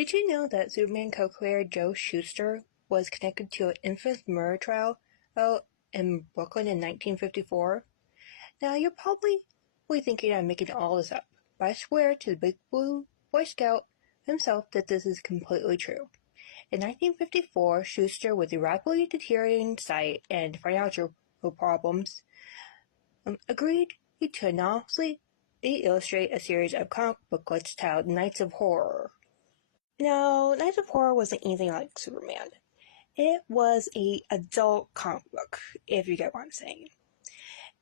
Did you know that Superman Co-creator Joe Shuster was connected to an infamous murder trial in Brooklyn in 1954? Now, you're probably thinking I'm making all this up, but I swear to the Big Blue Boy Scout himself that this is completely true. In 1954, Shuster, with a rapidly deteriorating sight and financial problems, agreed to anonymously illustrate a series of comic booklets titled Knights of Horror. Now, Knights of Horror wasn't anything like Superman. It was an adult comic book, if you get what I'm saying.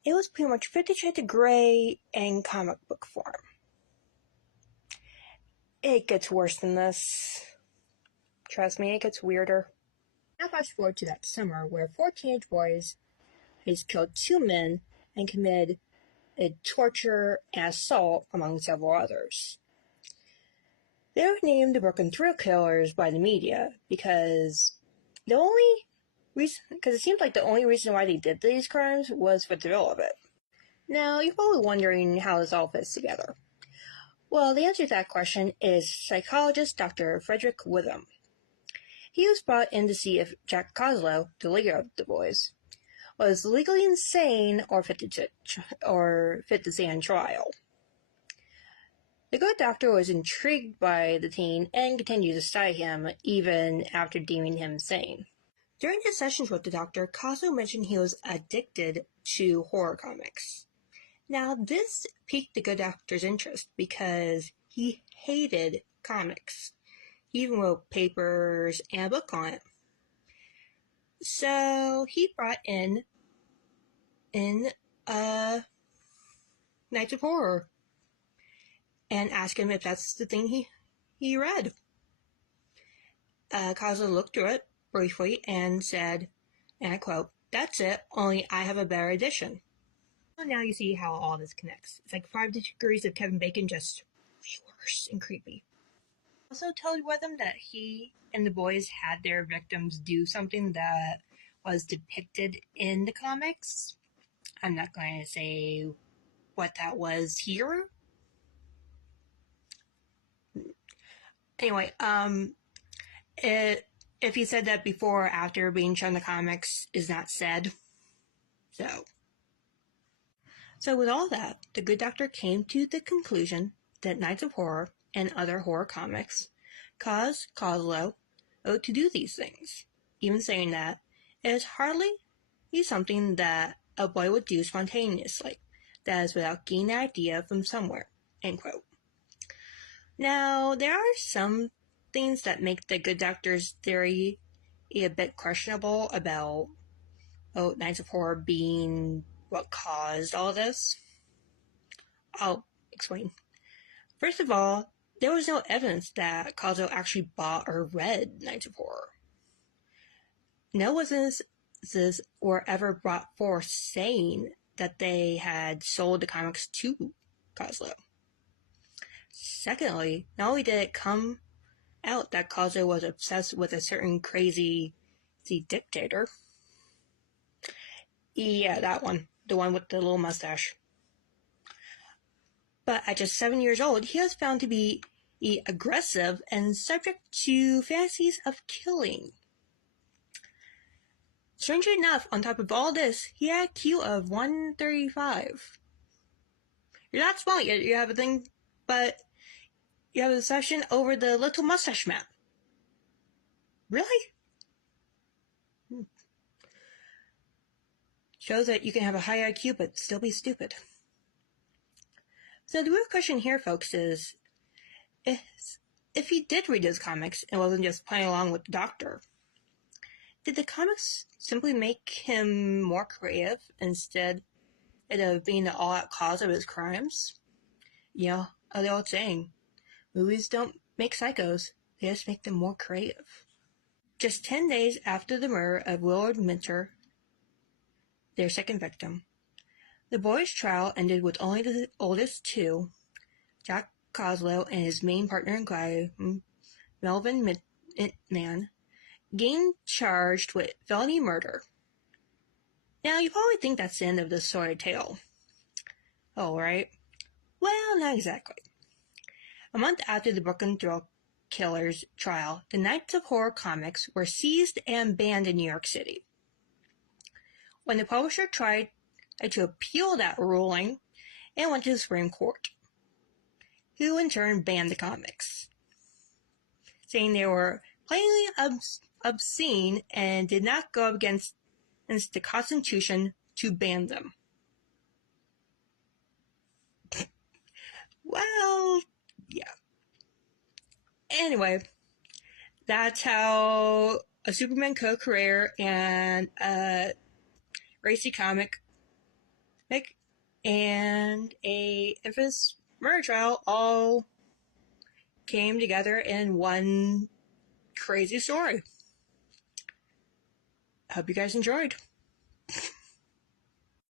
It was pretty much 50 Shades of Grey in comic book form. It gets worse than this. Trust me, it gets weirder. Now fast forward to that summer where 4 teenage boys had killed 2 men and committed torture and assault among several others. They were named the Brooklyn Thrill Killers by the media because it seems like the only reason why they did these crimes was for the thrill of it. Now, you're probably wondering how this all fits together. Well, the answer to that question is psychologist Dr. Frederick Witham. He was brought in to see if Jack Kozlow, the leader of the boys, was legally insane or fit to stand trial. The good doctor was intrigued by the teen and continued to study him even after deeming him insane. During his sessions with the doctor, Kozlow mentioned he was addicted to horror comics. Now, this piqued the good doctor's interest because he hated comics. He even wrote papers and a book on it. So he brought in Knights of Horror and asked him if that's the thing he read. Kozlow looked through it briefly and said, and I quote, "That's it, only I have a better edition." Well, now you see how all this connects. It's like 5 degrees of Kevin Bacon, just way worse and creepy. Also told Witham that he and the boys had their victims do something that was depicted in the comics. I'm not going to say what that was here. Anyway, if he said that before or after being shown the comics is not said. So with all that, the good doctor came to the conclusion that Knights of Horror and other horror comics caused Kozlow to do these things, even saying that it is hardly something that a boy would do spontaneously, that is without getting an idea from somewhere, end quote. Now, there are some things that make the good doctor's theory a bit questionable about Knights of Horror being what caused all this. I'll explain. First of all, there was no evidence that Kozlow actually bought or read Knights of Horror. No witnesses were ever brought forth saying that they had sold the comics to Kozlow. Secondly, not only did it come out that Kozlow was obsessed with a certain crazy dictator. Yeah, that one. The one with the little mustache. But at just 7 years old, he was found to be aggressive and subject to fantasies of killing. Strangely enough, on top of all this, he had a Q of 135. You're not small yet, you have a thing, but you have a session over the little mustache map. Really? Shows that you can have a high IQ but still be stupid. So the real question here, folks, is if he did read his comics and wasn't just playing along with the doctor, did the comics simply make him more creative instead of being the all-out cause of his crimes? You know, the old saying, movies don't make psychos, they just make them more creative. Just 10 days after the murder of Willard Minter, their second victim, the boys' trial ended with only the oldest 2, Jack Kozlow and his main partner in crime, Melvin Mintman, getting charged with felony murder. Now, you probably think that's the end of this sordid tale. Oh, right? Well, not exactly. A month after the Brooklyn Thrill killers trial, the Knights of Horror comics were seized and banned in New York City. When the publisher tried to appeal that ruling, it went to the Supreme Court, who in turn banned the comics, saying they were plainly obscene and did not go up against the Constitution to ban them. Well, yeah. Anyway, that's how a Superman co-creator and a racy comic and a infamous murder trial all came together in one crazy story. Hope you guys enjoyed.